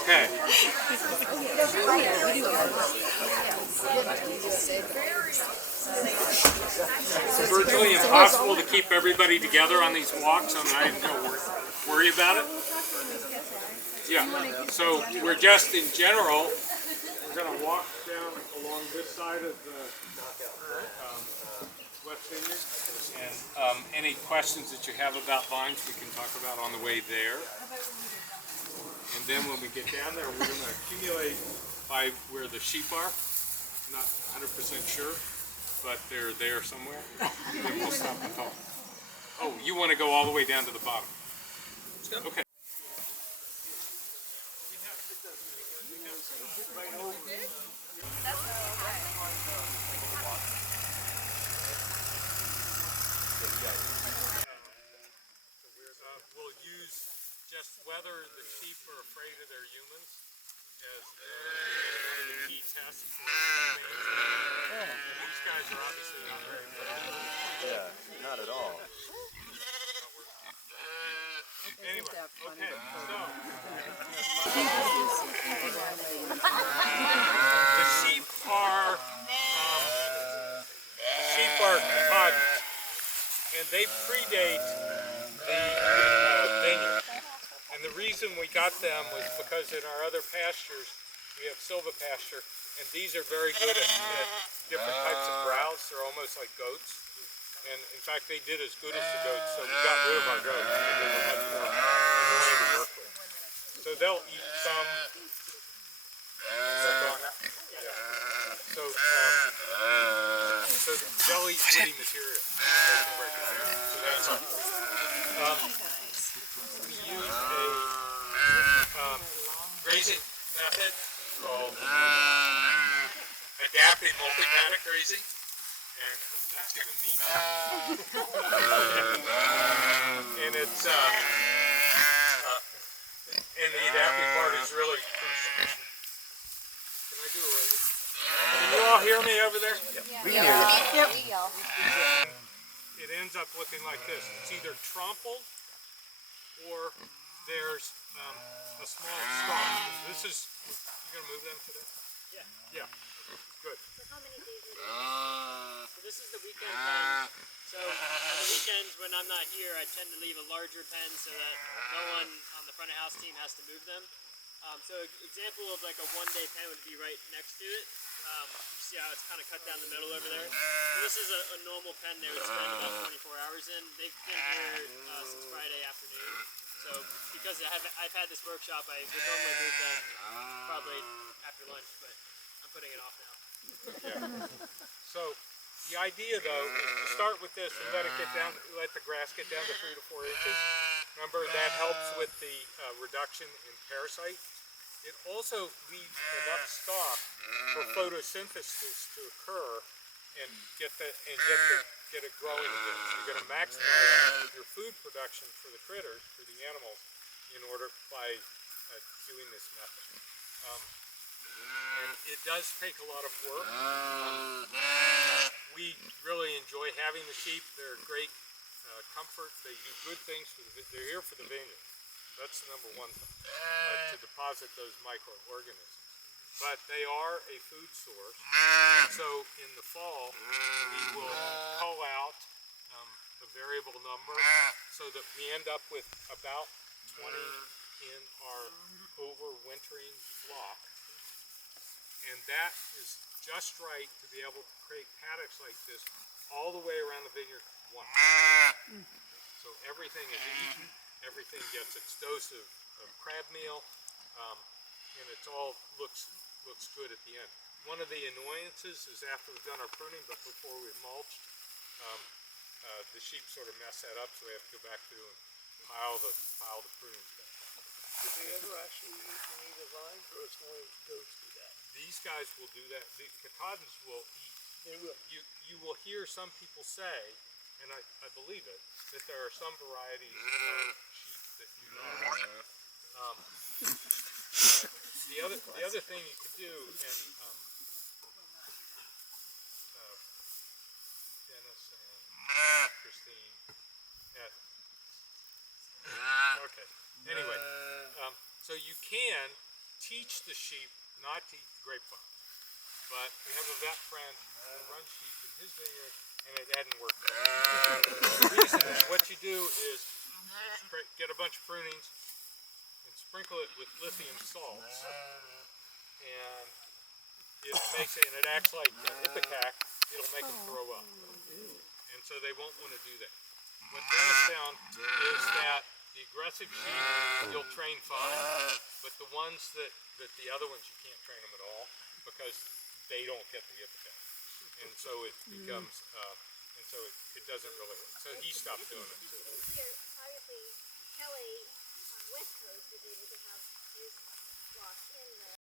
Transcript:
Okay. It's virtually impossible to keep everybody together on these walks, and I don't worry about it. Yeah, so we're just in general, we're going to walk down along this side of the West Vineyard, and any questions that you have about vines we can talk about on the way there. And then when we get down there, we're going to accumulate by where the sheep are. Not 100% sure, but they're there somewhere. And then we'll stop and talk. Oh, you want to go all the way down to the bottom? Okay. We'll use just whether the sheep are afraid of their humans as one of the key tests for these guys are obviously not very afraid. Yeah, not at all. Anyway, okay, so the sheep are commodities, and they predate the vineyard. And the reason we got them was because in our other pastures we have silvopasture, and these are very good at different types of browse. They're almost like goats. And in fact, they did as good as the goats, so we got rid of our goats. They were much more annoying to work with. So they'll eat some. So they'll eat woody material. They can break it down. So that's we use a grazing method called adaptive multi-paddock grazing. And that's giving me and it's and the adaptive part is really crucial. Can I do it? Can you all hear me over there? Yep. We can hear you. Yep. It ends up looking like this. It's either trampled or there's a small stalk. This is, you're going to move them today? Yeah. Yeah. Good. So how many days are you So this is the weekend pen. So on the weekends when I'm not here, I tend to leave a larger pen so that no one on the front of house team has to move them. So an example of like a one-day pen would be right next to it. You see how it's kind of cut down the middle over there? So this is a normal pen they would spend about 24 hours in. They've been here since Friday afternoon. So because I've had this workshop, I would normally move them probably after lunch, but I'm putting it off now. Yeah. So the idea though is to start with this and let the grass get down to 3 to 4 inches. Remember, that helps with the reduction in parasite. It also leaves enough stalk for photosynthesis to occur and get it growing again. So you're going to maximize your food production for the critters, for the animals, in order by doing this method. And it does take a lot of work. We really enjoy having the sheep. They're a great comfort. They do good things for they're here for the vineyard. That's the number one thing, to deposit those microorganisms. But they are a food source, and so in the fall we will cull out a variable number so that we end up with about 20 in our overwintering flock. And that is just right to be able to create paddocks like this all the way around the vineyard once. So everything is eaten, everything gets its dose of crab meal, and it all looks good at the end. One of the annoyances is after we've done our pruning, but before we've mulched, the sheep sort of mess that up, so we have to go back through and pile the prunings back. Did they ever actually eat any of the vines, or it's only goats do that? These guys will do that. The Katahdins will eat. They will. You will hear some people say, and I believe it, that there are some varieties of sheep that do not. The other thing you could do, and So you can teach the sheep not to eat the grapevine. But we have a vet friend who runs sheep in his vineyard, and it hadn't worked out. The reason is what you do is get a bunch of prunings and sprinkle it with lithium salts, and it makes it, and it acts like ipecac. It'll make them throw up, and so they won't want to do that. What Dennis found is that the aggressive sheep you'll train fine, but the ones that the other ones you can't train them at all because they don't get the ipecac, and so it becomes and so it doesn't really. So he stopped doing it too. Here, obviously, Kelly on West Coast is able to have his flock in the